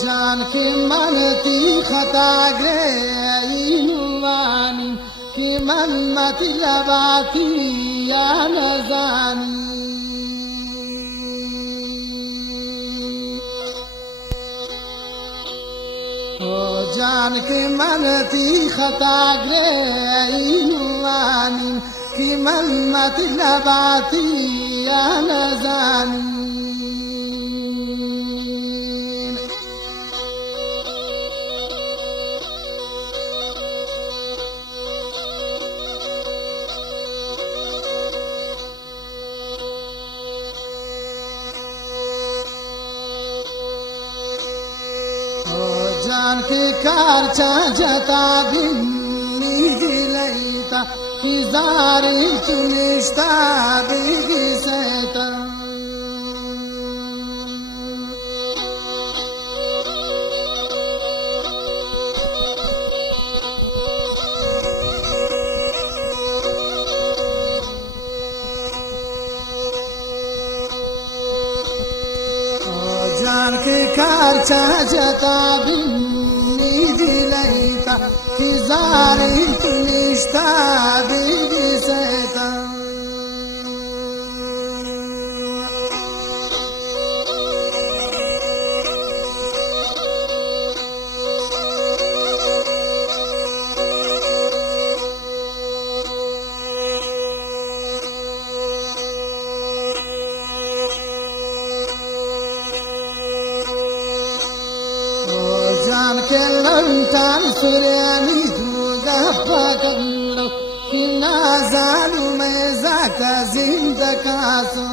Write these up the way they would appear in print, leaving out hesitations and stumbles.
जानकी मनती खताग्रे इनुवानी कि मन मति लबाती या न जानी जानकी मनती खताग्रे इनुवानी कि मन मति लबाती या न जानी जानकी कार जता बिन्नी दिलैता कि जारी तुनिष्टा बिगी सैता जानकी कार जता बिन्नी दिलैता कि जारी तुनिष्टा बिगी सैता जानकी लंटान सूर्यानी धुगा पकड़ो कि ना जानू मैं जाका जिंदगासो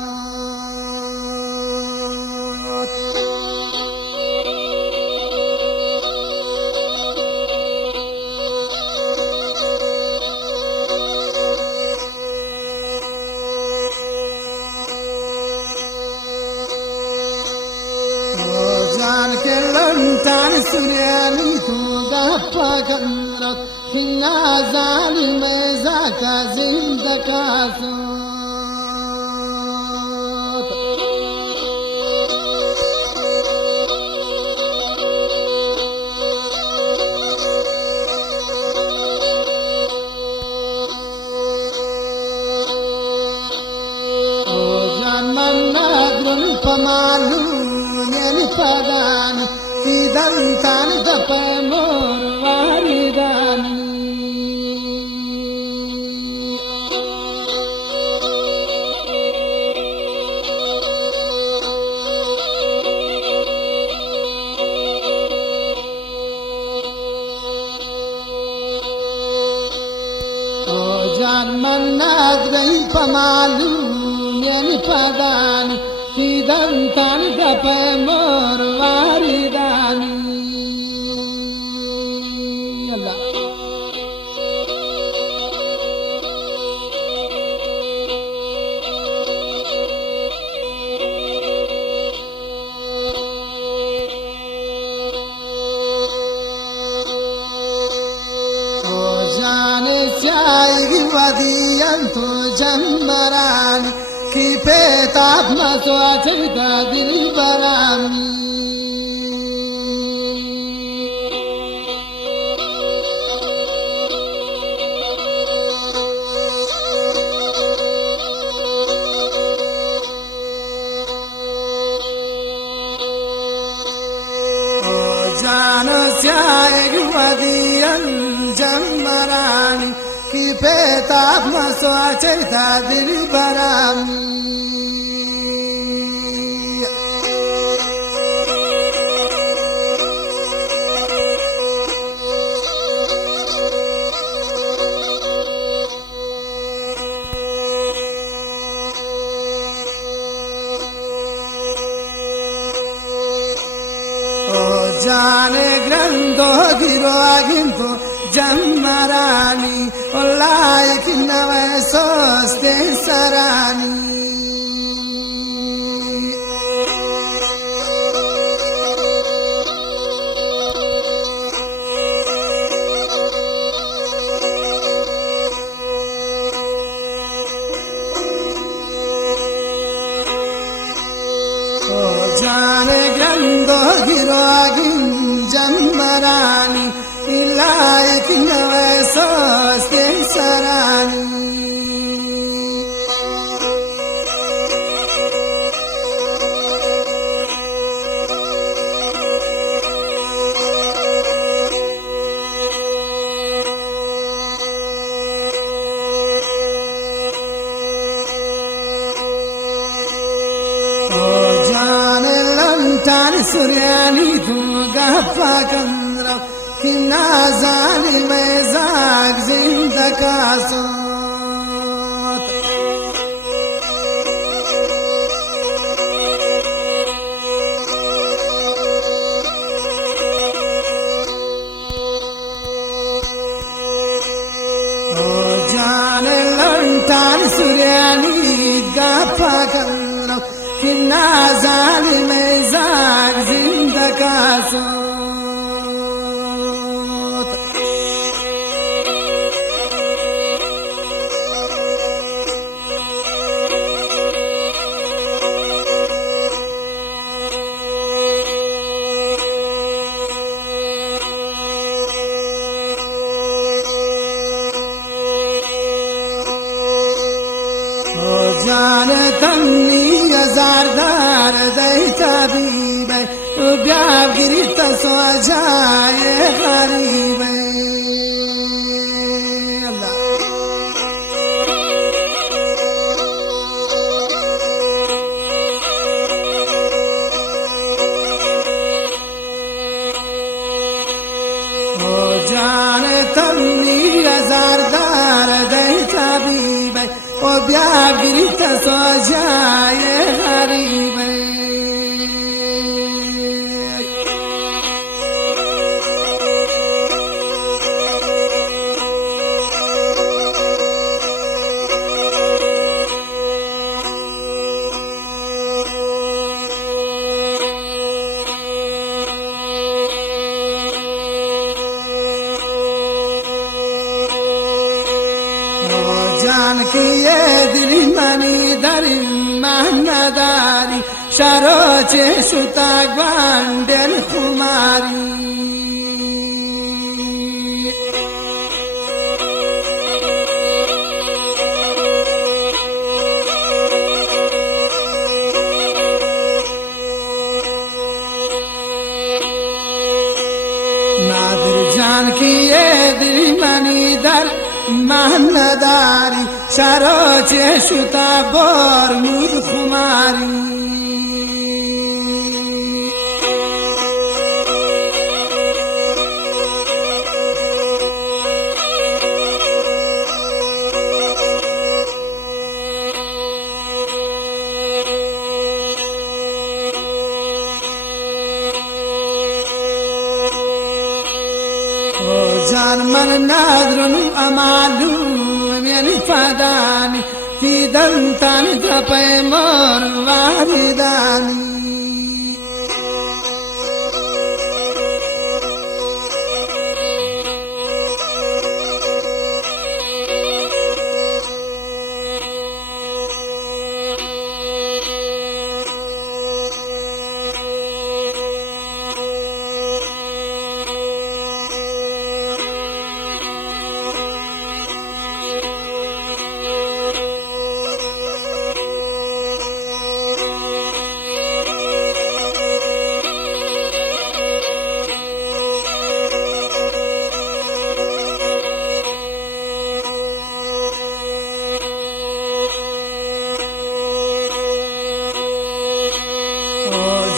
जानकी लंटान सूर्यानी धुगा पकड़ो कि ना जानू मैं जाका जिंदगासो पमालू नेनि पदानी इदंतानि तपे मोर वारिदानी जान मन्नाद्रई पमालू नेनि पदानी इदंतानि तपे मोर वारिदानी अल्लाह जाने चाहेगी वदियंतो जन्मरानी कि पेतात्मा स्वाचिता दिल बरामी जानो चाहेगी वदियं जन्मरानी कि पेतात्मा स्वाचिता दिल बरामी जाने ग्रंथो गिरो आगिंतो जन्मरानी लाइक नवे सोस्ते सरानी जाने ग्रंथ giroagin jammarani ilaik nawesos sarani سریانی تو گفا کندرا که نازانی میزاگ زنده کاسات جان لنتان سریانی گفا کندرا که نازانی میزاگ زنده کاسات جان تنی زاردار دی طبیبه بیاب گیری تسو جای غریبه جان تنی زاردار دی طبیبه و بیاب گیری تسو جای غریبه جان کی دلی منی داری مهنداری شروع شتا گواندن خماری نادر جان کی دلی منی داری مهنداری شروع شتا برمود خماری جان من نادرن امالو یعنی فدانی فی دنتانی تپای مور واردانی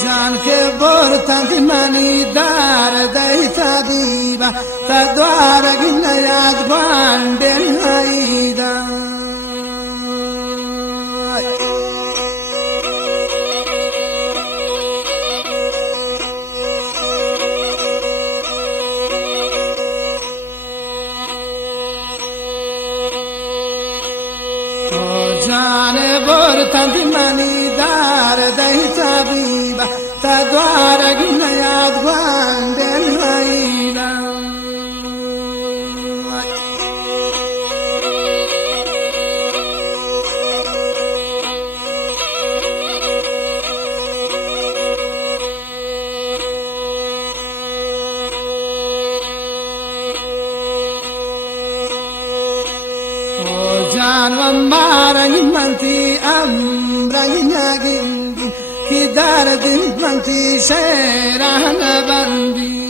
جان के बोरतंग मनी दार दैता दीवा तद्वार गिनयाद बांडेन हाइदा जान बोरतंग मनी दार दैता दीवा तद्वार गिनयाद बांडेन हाइदा مارنگ منتی امرنگ نگین کی درد منتی شیران بندی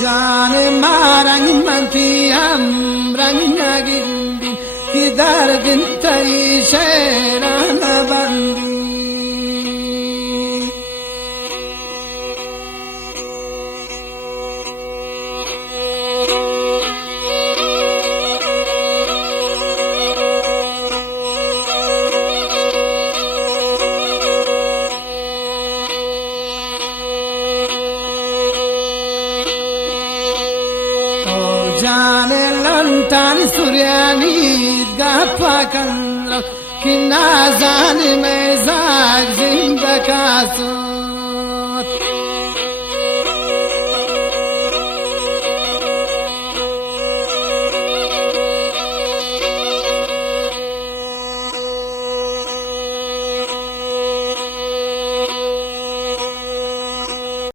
جان مارنگ منتی امرنگ نگین کی درد تری شیران بندی جان لنتان سوریانی گپا کن کی نازانی میں زاگ زندہ کاسو